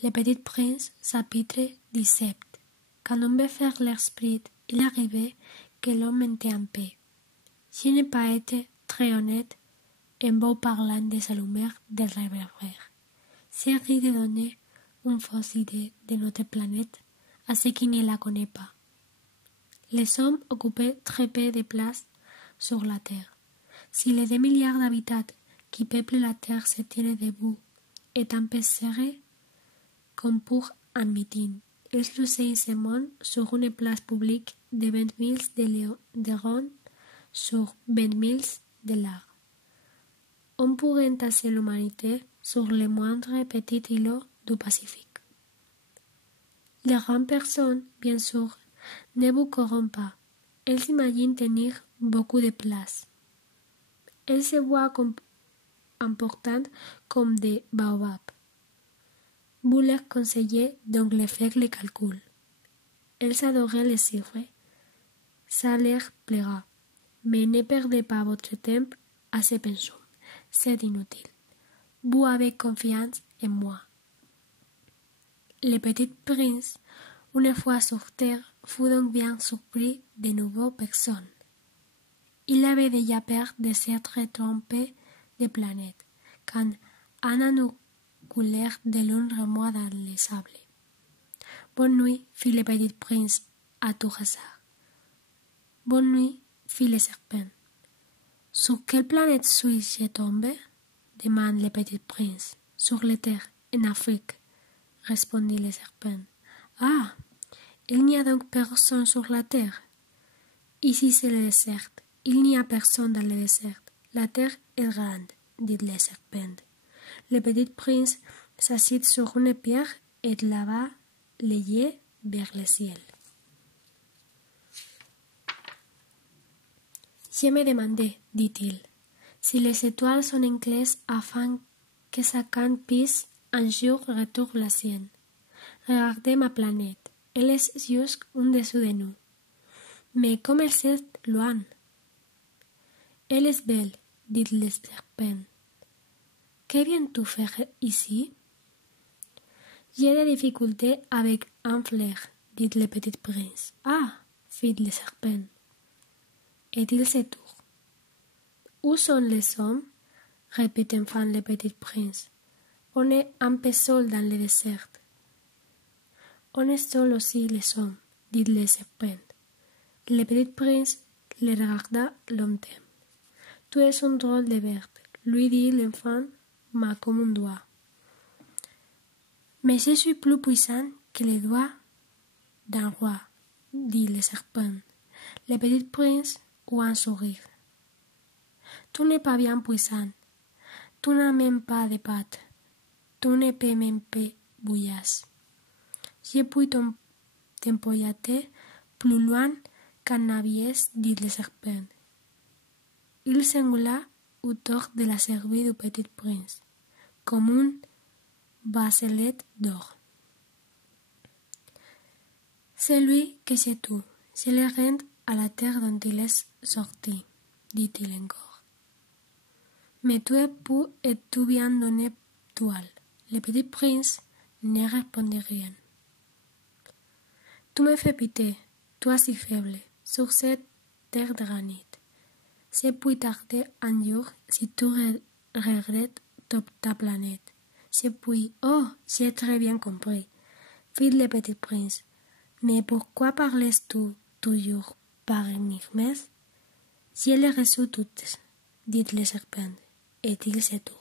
Le Petit Prince, chapitre 17. Quand on veut faire l'esprit, il arrivait que l'homme était en paix. Je n'ai pas été très honnête en vous parlant des allumeurs des réverbères. C'est ri de donner une fausse idée de notre planète à ceux qui ne la connaissent pas. Les hommes occupaient très peu de place sur la Terre. Si les 2 milliards d'habitants qui peuplent la Terre se tiennent debout et empêcheraient comme pour un meeting, ils lusaient ce monde sur une place publique de 20 milles de ronde sur 20 milles de large. On pourrait tasser l'humanité sur les moindres petits îlots du Pacifique. Les grandes personnes, bien sûr, ne vous corrompent pas. Elles imaginent tenir beaucoup de place. Elles se voient importantes comme des baobabs. Vous leur conseillez donc de faire les calculs. Elles adoraient les chiffres. Ça leur plaira. Mais ne perdez pas votre temps à ces pensions. C'est inutile. Vous avez confiance en moi. Le Petit Prince, une fois sur terre, fut donc bien surpris de nouvelles personnes. Il avait déjà peur de s'être trompé de planète, quand un anneau couleur de l'une remua dans les sables. Bonne nuit, fit le Petit Prince à tout hasard. Bonne nuit, fit le serpent. Sur quelle planète suis-je tombé? Demanda le Petit Prince. Sur la terre, en Afrique, répondit le serpent. Ah, il n'y a donc personne sur la terre. Ici c'est le désert. Il n'y a personne dans le désert. La terre est grande, dit le serpent. Le Petit Prince s'assit sur une pierre et leva les yeux vers le ciel. Je me demandais, dit-il, si les étoiles sont éclaises afin que chacun puisse un jour retrouver la sienne. Regardez ma planète, elle est juste au-dessous de nous. Mais comme elle est loin. Elle est belle, dit le serpent. Que viens-tu faire ici? J'ai des difficultés avec un fleur, dit le Petit Prince. Ah, fit le serpent. Et il se tut. Où sont les hommes? Répète enfin le Petit Prince. On est un peu seul dans le désert. On est seul aussi les hommes, dit le serpent. Le Petit Prince le regarda longtemps. Tu es un drôle de bête, lui dit l'enfant, main comme un doigt. Mais je suis plus puissant que les doigts d'un roi, dit le serpent. Le Petit Prince eut un sourire. Tu n'es pas bien puissant. Tu n'as même pas de pattes. Tu ne peux même pas bouillasser. Je puis t'empoillater plus loin qu'un navire, dit le serpent. Il s'engoula autour de la cervelle du Petit Prince, comme une bracelet d'or. C'est lui que c'est tout. Je le rends à la terre dont il est sorti, dit-il encore. Mais tu es beau et tu viens donner toile. Le Petit Prince ne répondit rien. Tu me fais pitié, toi si faible, sur cette terre de granit. Je puis tarder un jour si tu regrettes ta planète. Je puis, oh, j'ai très bien compris, fit le Petit Prince. Mais pourquoi parles-tu toujours par énigmes? Je les reçus toutes, dit le serpent, et il se tut.